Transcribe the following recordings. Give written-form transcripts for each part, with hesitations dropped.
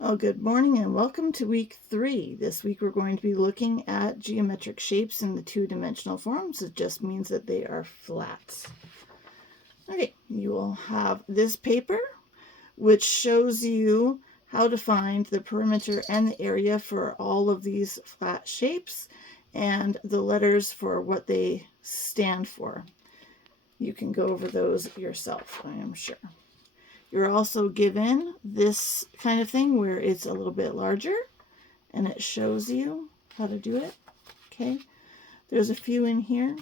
Well, good morning and welcome to week 3. This week we're going to be looking at geometric shapes in the two-dimensional forms. It just means that they are flat. Okay, you will have this paper which shows you how to find the perimeter and the area for all of these flat shapes and the letters for what they stand for. You can go over those yourself, I am sure. You're also given this kind of thing where it's a little bit larger and it shows you how to do it. Okay, there's a few in here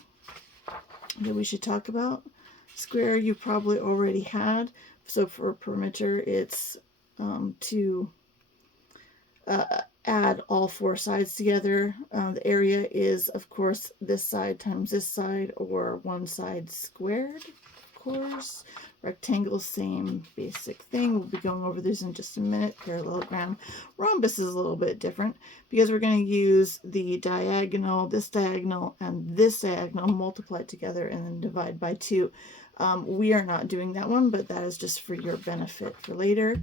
that we should talk about. Square you probably already had. So for perimeter, it's to add all four sides together. The area is, of course, this side times this side, or one side squared, of course. Rectangle, same basic thing. We'll be going over this in just a minute. Parallelogram. Rhombus is a little bit different because we're going to use the diagonal, this diagonal, and this diagonal multiplied together and then divide by 2. We are not doing that one, but that is just for your benefit for later.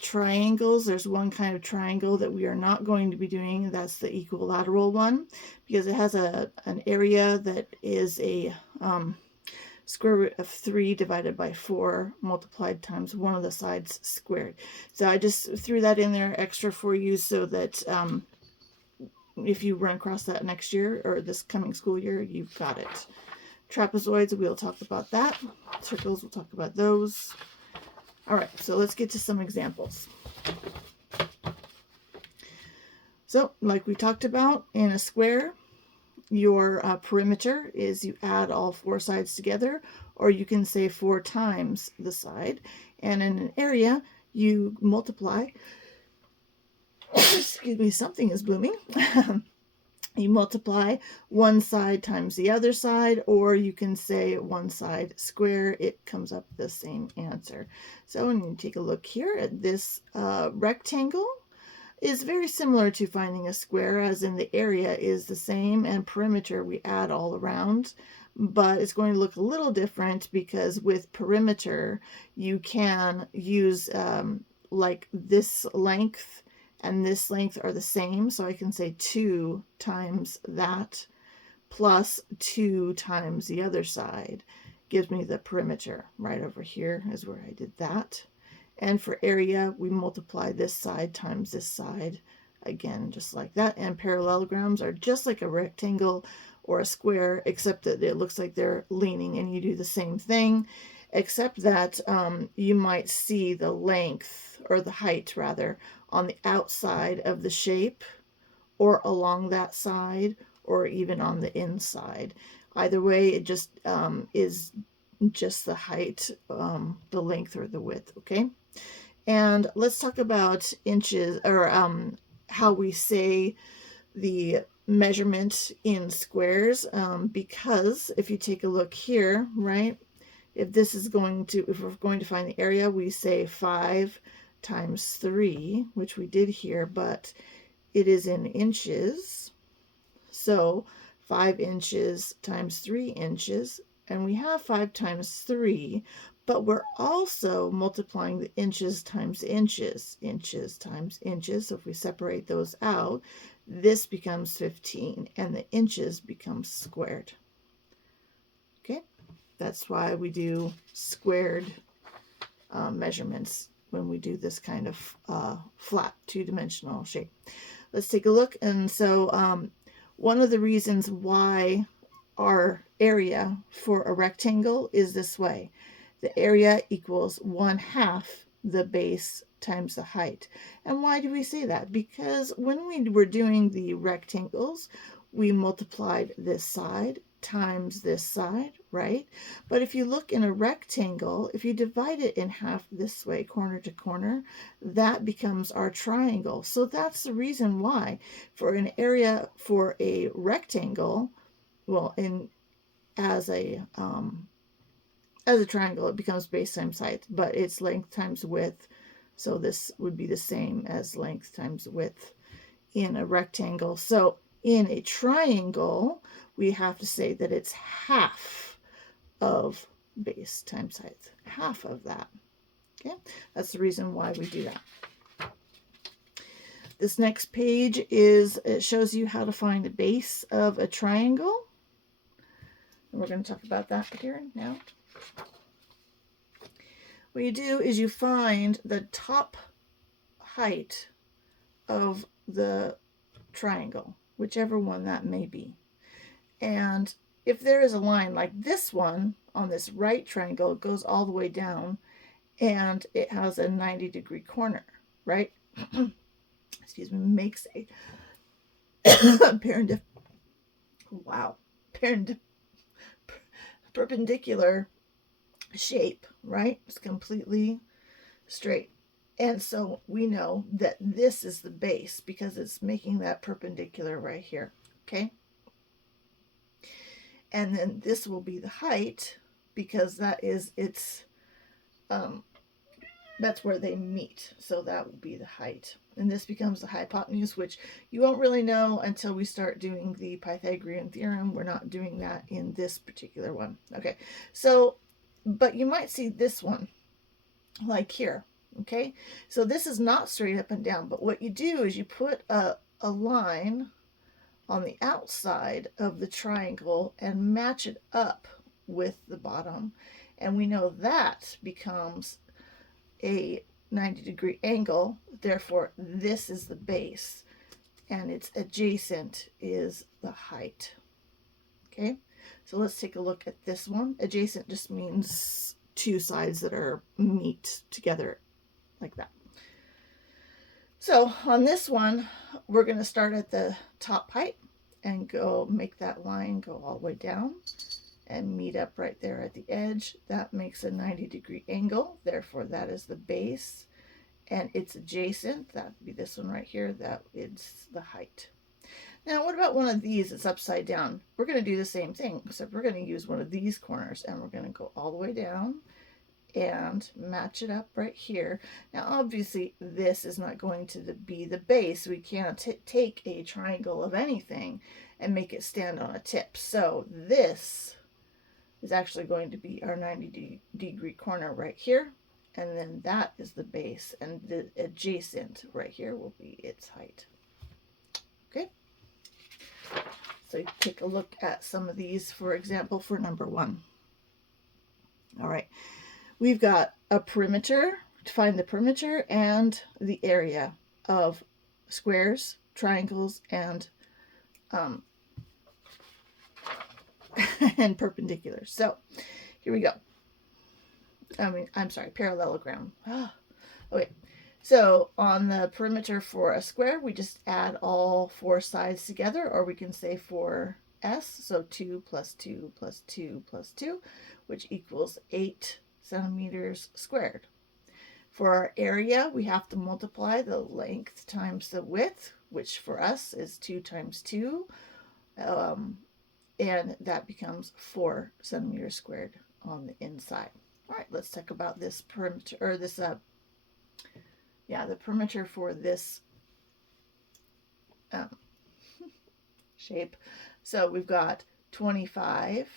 Triangles, there's one kind of triangle that we are not going to be doing. That's the equilateral one because it has an area that is a square root of 3 divided by 4 multiplied times one of the sides squared. So I just threw that in there extra for you so that if you run across that next year or this coming school year, you've got it. Trapezoids, we'll talk about that. Circles, we'll talk about those. All right, so let's get to some examples. So, like we talked about, in a square, your perimeter is you add all four sides together, or you can say 4 times the side. And in an area, you multiply. Excuse me, something is blooming. You multiply one side times the other side, or you can say one side square. It comes up the same answer. So when you take a look here at this rectangle, is very similar to finding a square, as in the area is the same and perimeter we add all around, but it's going to look a little different because with perimeter you can use like this length and this length are the same, so I can say 2 times that plus 2 times the other side gives me the perimeter. Right over here is where I did that. And for area, we multiply this side times this side, again, just like that. And parallelograms are just like a rectangle or a square, except that it looks like they're leaning, and you do the same thing, except that you might see the length, or the height rather, on the outside of the shape, or along that side, or even on the inside. Either way, it just is just the height, the length, or the width, okay? And let's talk about inches, or how we say the measurement in squares, because if you take a look here, right, if we're going to find the area, we say 5 times 3, which we did here, but it is in inches. So 5 inches times 3 inches, and we have 5 times 3, but we're also multiplying the inches times inches, inches times inches. So if we separate those out, this becomes 15, and the inches become squared. Okay, that's why we do squared measurements when we do this kind of flat two-dimensional shape. Let's take a look. And so one of the reasons why our area for a rectangle is this way. The area equals 1/2 the base times the height. And why do we say that? Because when we were doing the rectangles, we multiplied this side times this side, right? But if you look in a rectangle, if you divide it in half this way, corner to corner, that becomes our triangle. So that's the reason why for an area for a rectangle, well, as a triangle, it becomes base times height, but it's length times width. So this would be the same as length times width in a rectangle. So in a triangle, we have to say that it's half of base times height, half of that. Okay, that's the reason why we do that. This next page it shows you how to find the base of a triangle. And we're going to talk about that here now. What you do is you find the top height of the triangle, whichever one that may be. And if there is a line like this one on this right triangle, it goes all the way down and it has a 90-degree corner, right? Excuse me, makes a perpendicular shape, right? It's completely straight. And so we know that this is the base because it's making that perpendicular right here, okay? And then this will be the height because that is its, that's where they meet. So that will be the height. And this becomes the hypotenuse, which you won't really know until we start doing the Pythagorean theorem. We're not doing that in this particular one. Okay, so, but you might see this one, like here, okay? So this is not straight up and down, but what you do is you put a line on the outside of the triangle and match it up with the bottom. And we know that becomes a 90-degree angle, therefore this is the base and its adjacent is the height. Okay, so let's take a look at this one. Adjacent just means two sides that are meet together like that. So on this one, we're going to start at the top height and go make that line go all the way down and meet up right there at the edge. That makes a 90-degree angle, therefore that is the base, and it's adjacent, that would be this one right here, that is the height. Now what about one of these that's upside down? We're going to do the same thing, except we're going to use one of these corners and we're going to go all the way down and match it up right here. Now obviously this is not going to be the base. We can't take a triangle of anything and make it stand on a tip. So this is actually going to be our 90-degree corner right here, and then that is the base, and the adjacent right here will be its height. Okay, so take a look at some of these, for example, for number 1. All right, we've got a perimeter, to find the perimeter and the area of squares, triangles, and and perpendicular. So here we go. I'm sorry, parallelogram. Okay, so on the perimeter for a square, we just add all 4 sides together, or we can say 4s, so 2 plus 2 plus 2 plus 2, which equals 8 centimeters squared. For our area, we have to multiply the length times the width, which for us is 2 times 2, and that becomes 4 centimeters squared on the inside. All right, let's talk about this perimeter, or this, the perimeter for this shape. So we've got 25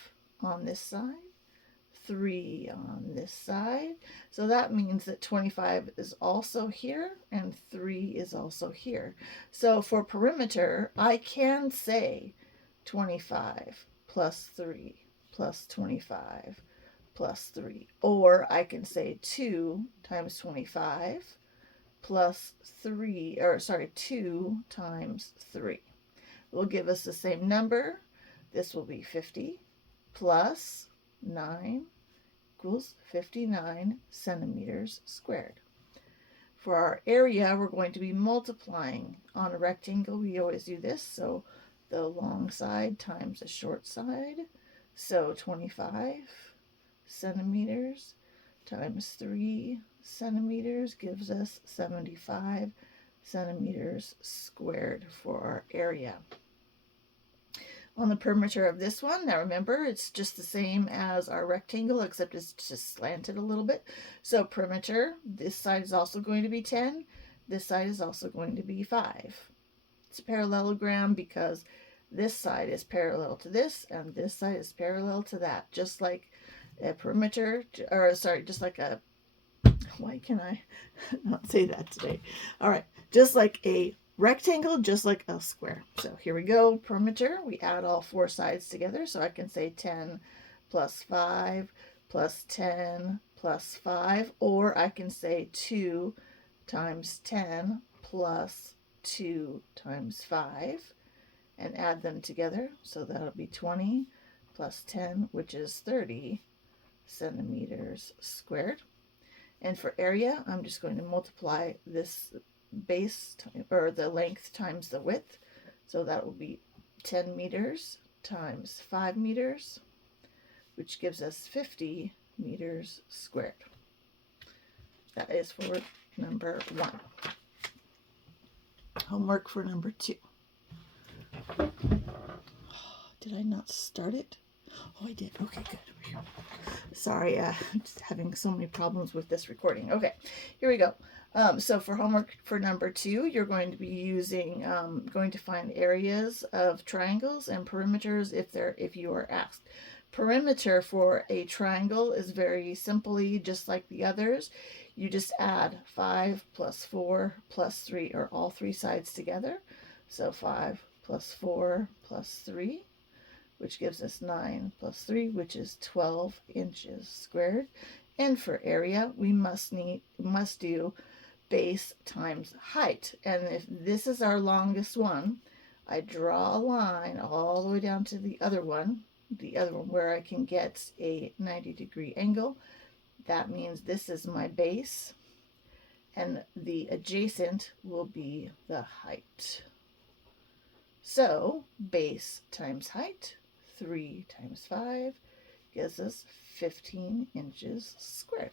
on this side, 3 on this side. So that means that 25 is also here and 3 is also here. So for perimeter, I can say 25 plus 3 plus 25 plus 3. Or I can say 2 times 25 plus 3, or sorry, 2 times 3 will give us the same number. This will be 50 plus 9 equals 59 centimeters squared. For our area, we're going to be multiplying. On a rectangle, we always do this, so the long side times the short side. So 25 centimeters times 3 centimeters gives us 75 centimeters squared for our area. On the perimeter of this one, now remember, it's just the same as our rectangle, except it's just slanted a little bit. So perimeter, this side is also going to be 10. This side is also going to be 5. It's a parallelogram because this side is parallel to this, and this side is parallel to that, just like a perimeter, or sorry, just like why can I not say that today? All right, just like a rectangle just like a square. So here we go, perimeter. We add all four sides together. So I can say 10 plus 5 plus 10 plus 5, or I can say 2 times 10 plus 2 times 5 and add them together. So that'll be 20 plus 10, which is 30 centimeters squared. And for area, I'm just going to multiply this base or the length times the width. So that will be 10 meters times 5 meters, which gives us 50 meters squared. That is for number 1. Homework for number 2. Did I not start it? Oh, I did. Okay, good. Sorry, I'm just having so many problems with this recording. Okay, here we go. So for homework for number 2, you're going to be using, going to find areas of triangles and perimeters if you are asked. Perimeter for a triangle is very simply just like the others. You just add 5 plus 4 plus 3, or all 3 sides together. So 5 plus 4 plus 3, which gives us 9 plus 3, which is 12 inches squared. And for area, we must do base times height. And if this is our longest one, I draw a line all the way down to the other one where I can get a 90-degree angle. That means this is my base, and the adjacent will be the height. So base times height, 3 times 5, gives us 15 inches squared.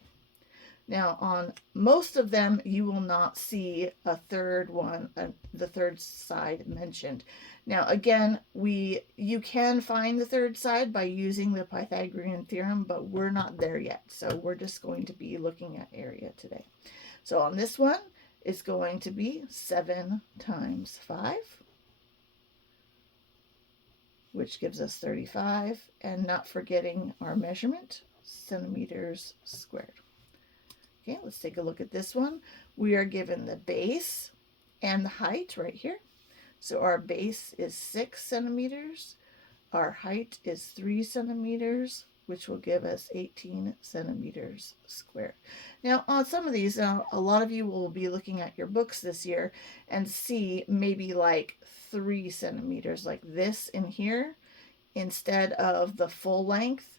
Now on most of them, you will not see a third one, the third side mentioned. Now again, you can find the third side by using the Pythagorean theorem, but we're not there yet. So we're just going to be looking at area today. So on this one, it's going to be 7 times 5, which gives us 35, and not forgetting our measurement, centimeters squared. Okay, let's take a look at this one. We are given the base and the height right here. So our base is 6 centimeters. Our height is 3 centimeters, which will give us 18 centimeters squared. Now, on some of these, a lot of you will be looking at your books this year and see maybe like 3 centimeters like this in here instead of the full length.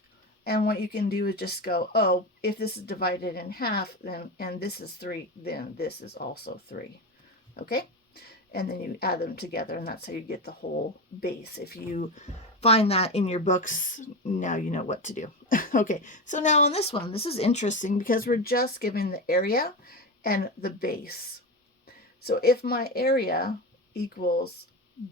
And what you can do is just go, oh, if this is divided in half, then, and this is 3, then this is also 3. Okay? And then you add them together, and that's how you get the whole base. If you find that in your books, now you know what to do. Okay, so now on this one, this is interesting because we're just given the area and the base. So if my area equals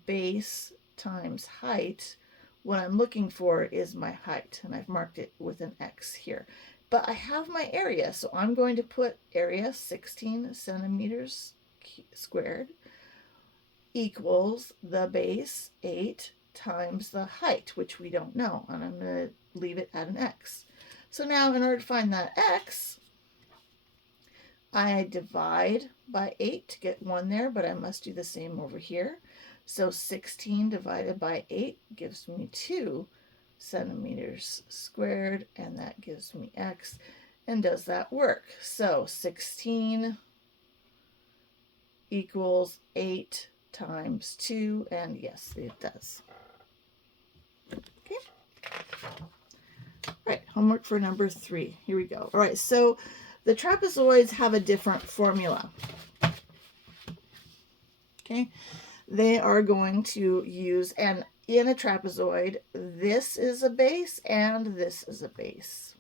base times height, what I'm looking for is my height, and I've marked it with an X here. But I have my area, so I'm going to put area 16 centimeters squared equals the base 8 times the height, which we don't know, and I'm going to leave it at an X. So now in order to find that X, I divide by 8 to get 1 there, but I must do the same over here. So 16 divided by 8 gives me 2 centimeters squared, and that gives me X. And does that work? So 16 equals 8 times 2, and yes, it does. Okay. All right, homework for number 3. Here we go. All right, so the trapezoids have a different formula. Okay. They are going to use, and in a trapezoid, this is a base and this is a base.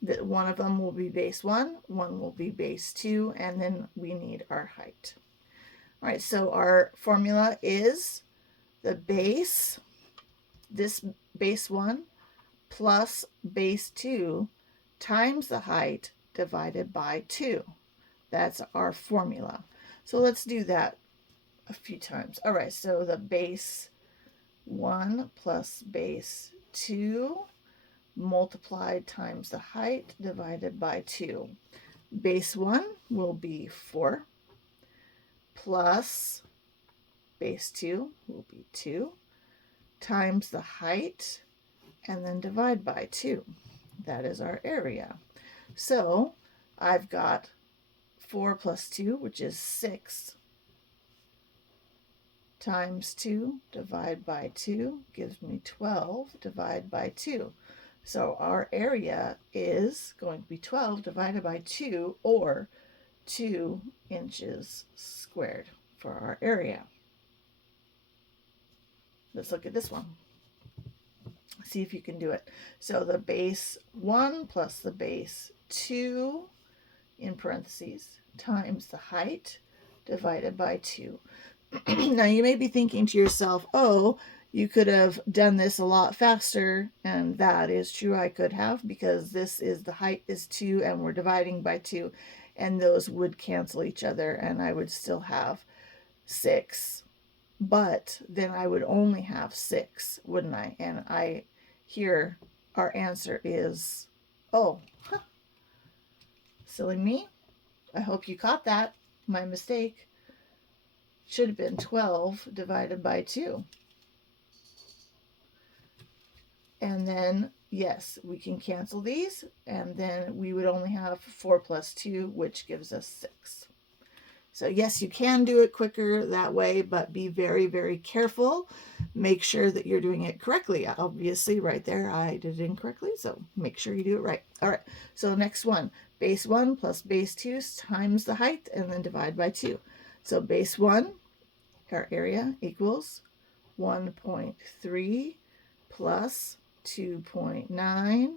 One of them will be base 1, one will be base 2, and then we need our height. All right, so our formula is the base, this base 1 plus base 2 times the height divided by 2. That's our formula. So let's do that a few times. All right, so the base 1 plus base 2 multiplied times the height divided by 2. Base 1 will be 4 plus base 2 will be 2 times the height, and then divide by 2. That is our area. So I've got 4 plus 2, which is 6, times 2, divide by 2, gives me 12, divide by 2. So our area is going to be 12 divided by 2, or 2 inches squared for our area. Let's look at this one. See if you can do it. So the base 1 plus the base 2 in parentheses times the height divided by 2. Now you may be thinking to yourself, oh, you could have done this a lot faster, and that is true, I could have, because this is the height is 2 and we're dividing by 2, and those would cancel each other and I would still have 6, but then I would only have 6, wouldn't I? And here our answer is, oh, silly me. I hope you caught that. My mistake. Should have been 12 divided by 2. And then, yes, we can cancel these, and then we would only have 4 plus 2, which gives us 6. So yes, you can do it quicker that way, but be very, very careful. Make sure that you're doing it correctly. Obviously, right there, I did it incorrectly, so make sure you do it right. All right, so next one, base 1 plus base 2 times the height, and then divide by 2. So base 1, our area, equals 1.3 plus 2.9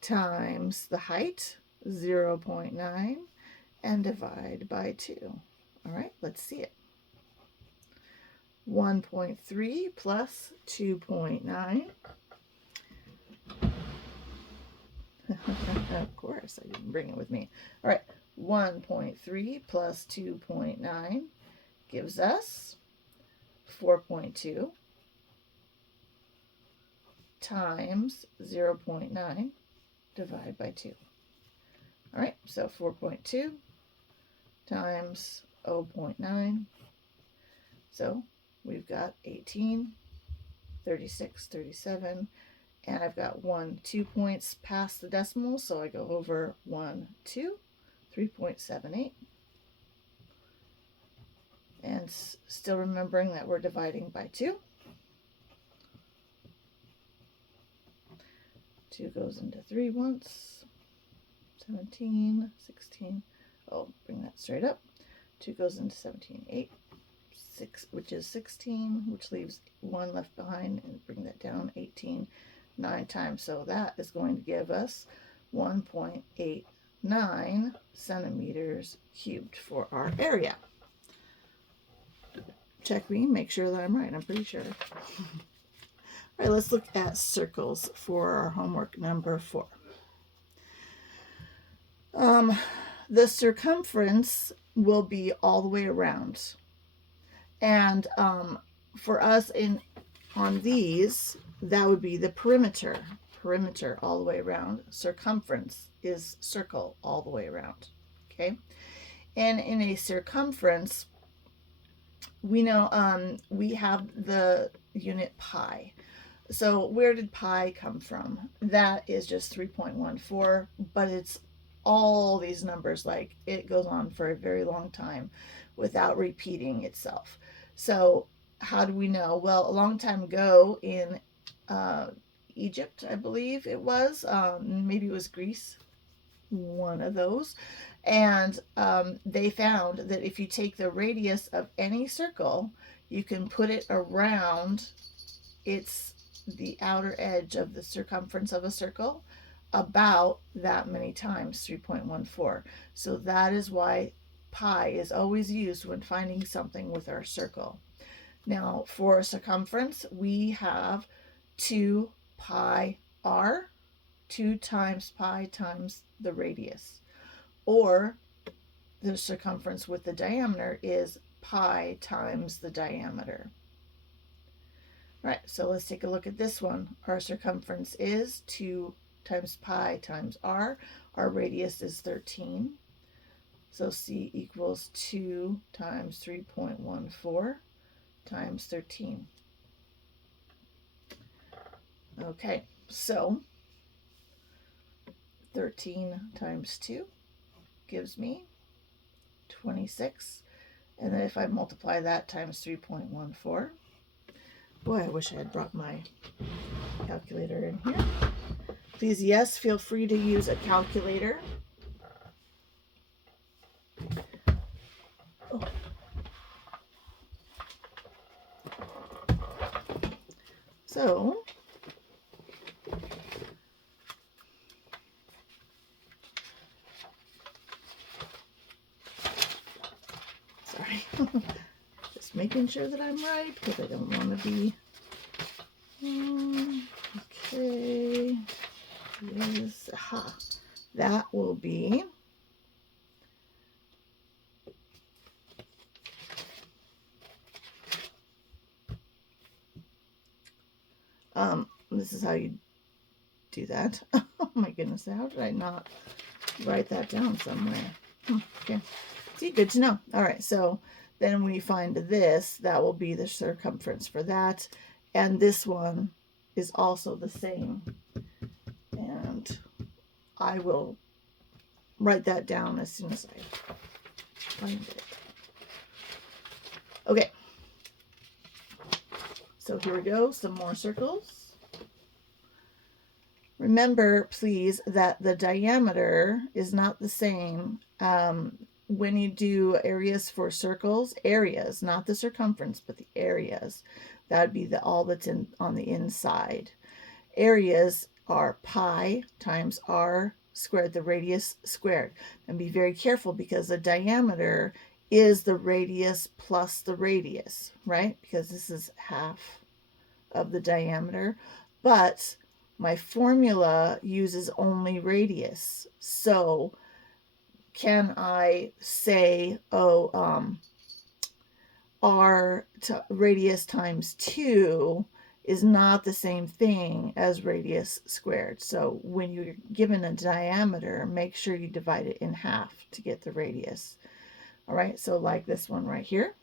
times the height, 0.9, and divide by 2. All right, let's see it. 1.3 plus 2.9. Of course, I didn't bring it with me. All right, 1.3 plus 2.9 gives us 4.2 times 0.9 divided by 2. All right, so 4.2 times 0.9. So we've got 18, 36, 37, and I've got 2 points past the decimal, so I go over 1, 2, 3.78. And still remembering that we're dividing by 2. 2 goes into 3 once. 17, 16. Oh, bring that straight up. 2 goes into 17, 8, 6, which is 16, which leaves 1 left behind, and bring that down, 18, 9 times. So that is going to give us 1.89 centimeters cubed for our area. Check me, make sure that I'm right. I'm pretty sure. All right, let's look at circles for our homework number 4. The circumference will be all the way around. And for us on these, that would be the perimeter. Perimeter all the way around. Circumference is circle all the way around. Okay? And in a circumference, we know we have the unit pi. So where did pi come from? That is just 3.14, but it's all these numbers, like it goes on for a very long time without repeating itself. So how do we know? Well, a long time ago in Egypt, I believe it was, maybe it was Greece, one of those, and they found that if you take the radius of any circle, you can put it around the outer edge of the circumference of a circle about that many times, 3.14. So that is why pi is always used when finding something with our circle. Now for a circumference, we have 2 pi r, 2 times pi times the radius. Or the circumference with the diameter is pi times the diameter. Right, so let's take a look at this one. Our circumference is 2 times pi times r. Our radius is 13. So C equals 2 times 3.14 times 13. Okay, so 13 times 2 gives me 26. And then if I multiply that times 3.14, boy, I wish I had brought my calculator in here. Please, yes, feel free to use a calculator. Oh. So, sorry, just making sure that I'm right because I don't want to be, okay, yes, aha, that will be this is how you do that. Oh my goodness, how did I not write that down somewhere? Okay, see, good to know. All right, so then when you find this, that will be the circumference for that, and this one is also the same, and I will write that down as soon as I find it. Okay, so here we go, some more circles. Remember, please, that the diameter is not the same when you do areas for circles. Areas, not the circumference, but the areas. That would be all that's on the inside. Areas are pi times r squared, the radius squared. And be very careful because the diameter is the radius plus the radius, right? Because this is half of the diameter. But my formula uses only radius. So can I say, r radius times 2 is not the same thing as radius squared. So when you're given a diameter, make sure you divide it in half to get the radius. All right, so like this one right here.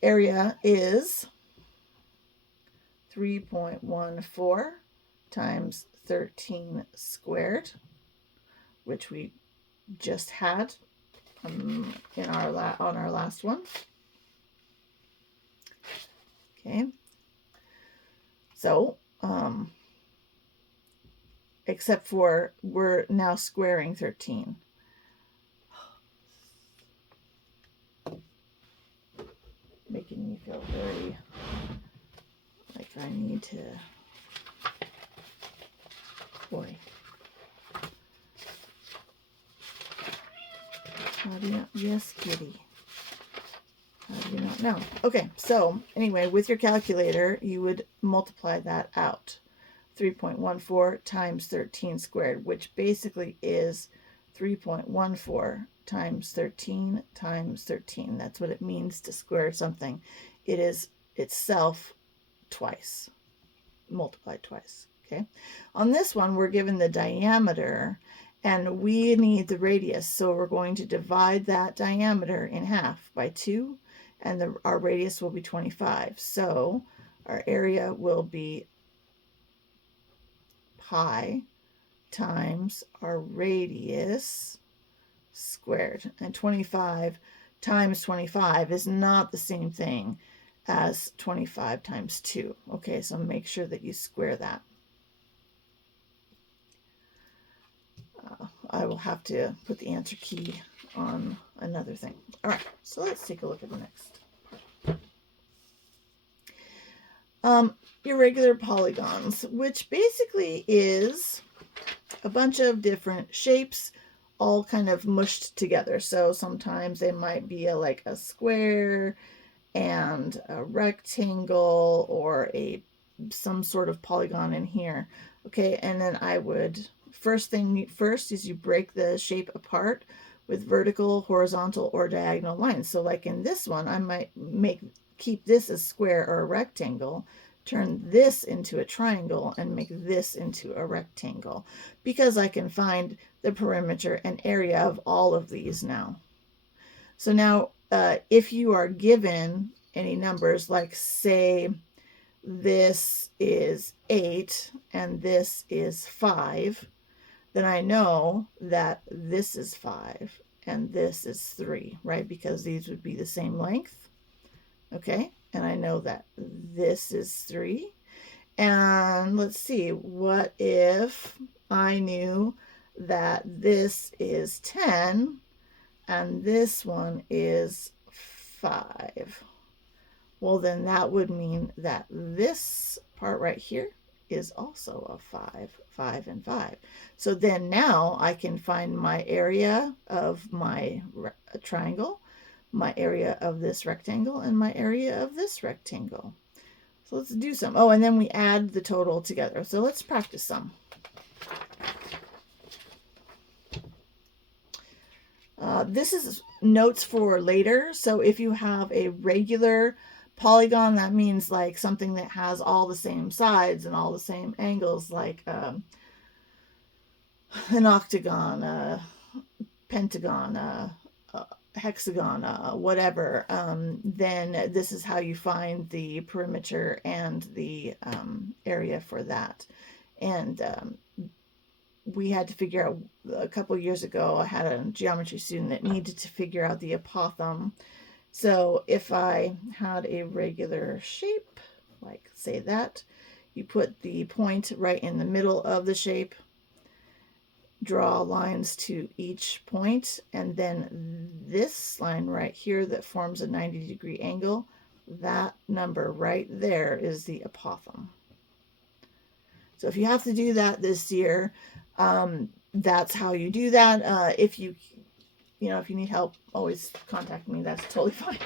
Area is 3.14 times 13 squared, which we just had on our last one. Okay, so except for we're now squaring 13. Making me feel very like I need to, boy. How do you, yes, kitty. How do you not know? Okay, so anyway, with your calculator, you would multiply that out. 3.14 times 13 squared, which basically is 3.14 times 13 times 13. That's what it means to square something. It is itself twice, multiplied twice. Okay. On this one, we're given the diameter and we need the radius. So we're going to divide that diameter in half by 2, and our radius will be 25. So our area will be pi times our radius squared. And 25 times 25 is not the same thing as 25 times 2. Okay, so make sure that you square that. I will have to put the answer key on another thing. All right, so let's take a look at the next part. Irregular polygons, which basically is a bunch of different shapes all kind of mushed together. So sometimes they might be like a square and a rectangle or some sort of polygon in here. Okay, and then I would, first is you break the shape apart with vertical, horizontal, or diagonal lines. So like in this one, I might keep this a square or a rectangle, turn this into a triangle and make this into a rectangle, because I can find the perimeter and area of all of these now. So now if you are given any numbers, like say this is 8 and this is 5, then I know that this is 5 and this is 3, right? Because these would be the same length. Okay, and I know that this is 3. And let's see, what if I knew that this is 10 and this one is 5? Well, then that would mean that this part right here is also a 5, 5 and 5. So then now I can find my area of my triangle, my area of this rectangle, and my area of this rectangle. So let's do some. Oh, and then we add the total together. So let's practice some. This is notes for later. So if you have a regular polygon, that means like something that has all the same sides and all the same angles, like an octagon, a pentagon, a hexagon, whatever, then this is how you find the perimeter and the area for that. And we had to figure out, a couple years ago, I had a geometry student that needed to figure out the apothem. So if I had a regular shape, like say that, you put the point right in the middle of the shape, draw lines to each point, and then this line right here that forms a 90-degree angle, that number right there is the apothem. So if you have to do that this year, that's how you do that. If you need help, always contact me. That's totally fine.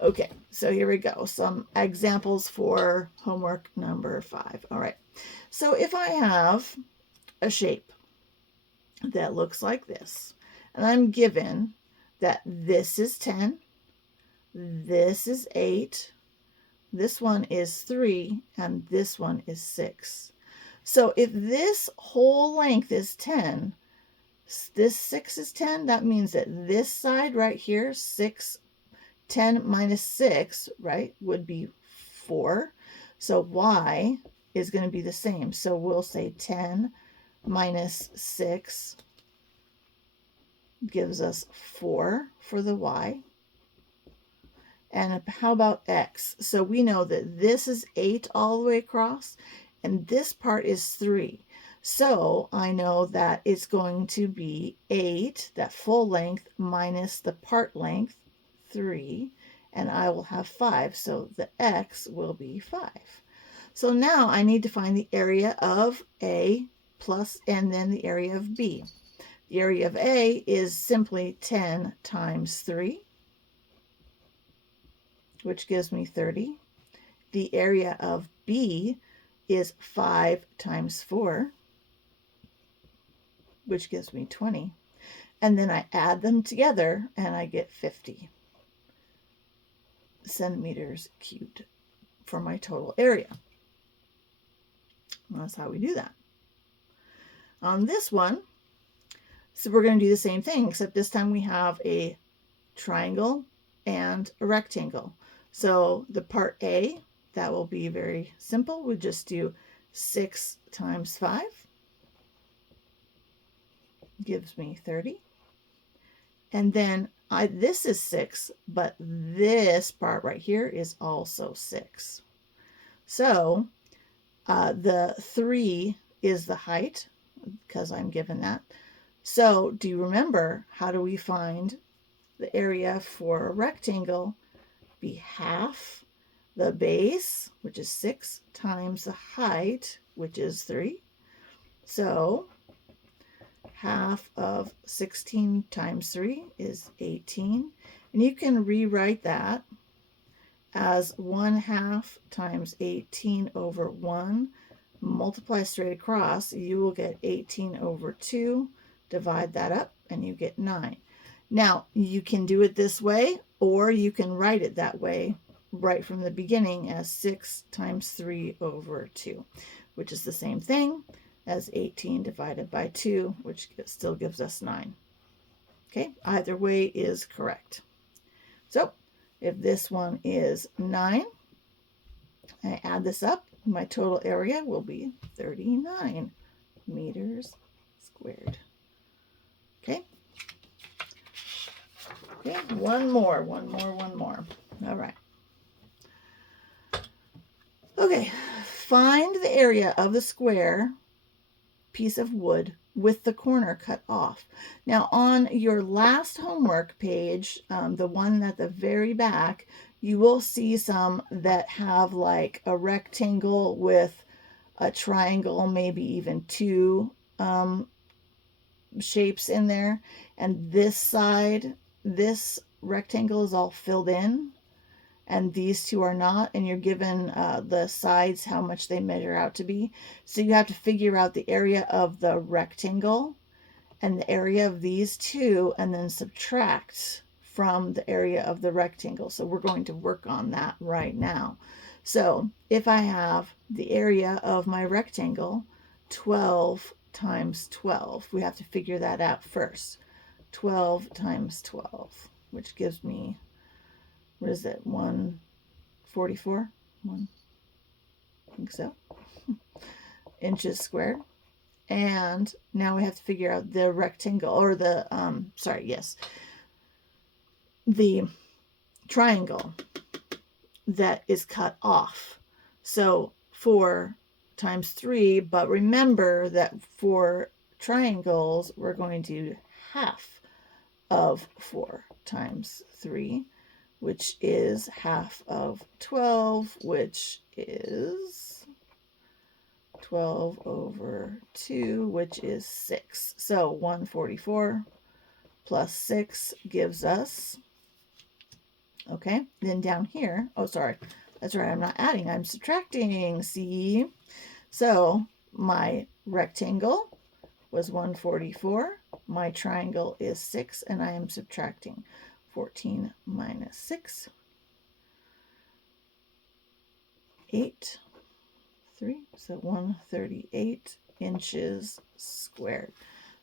Okay, so here we go. Some examples for homework number 5. All right. So if I have a shape that looks like this, and I'm given that this is 10, this is 8, this one is 3, and this one is 6. So if this whole length is 10, this 6 is 10, that means that this side right here, 10 minus 6, right, would be 4. So y is going to be the same. So we'll say 10 minus 6 gives us 4 for the y. And how about x? So we know that this is 8 all the way across, and this part is 3. So I know that it's going to be 8, that full length, minus the part length, 3, and I will have 5. So the x will be 5. So now I need to find the area of A plus, and then the area of B. The area of A is simply 10 times 3, which gives me 30. The area of B is 5 times 4, which gives me 20. And then I add them together and I get 50 centimeters cubed for my total area. And that's how we do that. On this one, so we're going to do the same thing, except this time we have a triangle and a rectangle. So the part A, that will be very simple. We'll just do 6 times 5 gives me 30. And then this is 6, but this part right here is also 6. So the 3 is the height, because I'm given that. So do you remember, how do we find the area for a rectangle? Be half the base, which is 6, times the height, which is 3. So half of 16 times 3 is 18. And you can rewrite that as 1/2 times 18 over 1. Multiply straight across, you will get 18 over 2. Divide that up, and you get 9. Now, you can do it this way, or you can write it that way right from the beginning as 6 times 3 over 2, which is the same thing as 18 divided by 2, which still gives us 9. Okay, either way is correct. So if this one is 9, I add this up, my total area will be 39 meters squared. Okay. Okay, one more. All right. Okay, find the area of the square piece of wood with the corner cut off. Now on your last homework page, the one at the very back, you will see some that have like a rectangle with a triangle, maybe even two shapes in there. And this side, this rectangle is all filled in, and these two are not, and you're given the sides, how much they measure out to be. So you have to figure out the area of the rectangle and the area of these two, and then subtract from the area of the rectangle. So we're going to work on that right now. So if I have the area of my rectangle, 12 times 12, we have to figure that out first. 12 times 12, which gives me, what is it, 144? I think so. Inches squared. And now we have to figure out the rectangle, or the, the triangle that is cut off. So 4 times 3, but remember that for triangles, we're going to do half of 4 times 3, which is half of 12, which is 12 over 2, which is 6. So 144 plus 6 gives us, okay, then down here, oh, sorry, that's right, I'm not adding, I'm subtracting, see? So my rectangle was 144, my triangle is 6, and I am subtracting 14 minus 6, 8, 3, so 138 inches squared.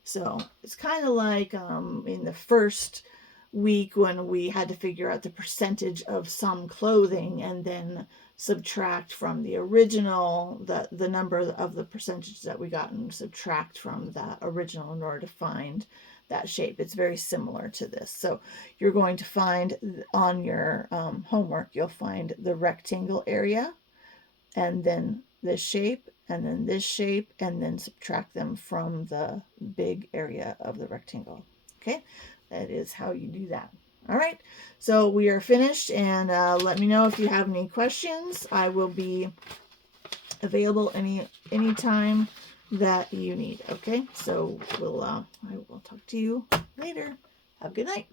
So it's kind of like in the first week when we had to figure out the percentage of some clothing and then subtract from the original, the number of the percentage that we got, and subtract from that original in order to find that shape. It's very similar to this. So you're going to find on your homework, you'll find the rectangle area, and then this shape, and then this shape, and then subtract them from the big area of the rectangle. Okay, that is how you do that. All right, so we are finished, and let me know if you have any questions. I will be available anytime that you need. Okay, so I will talk to you later. Have a good night.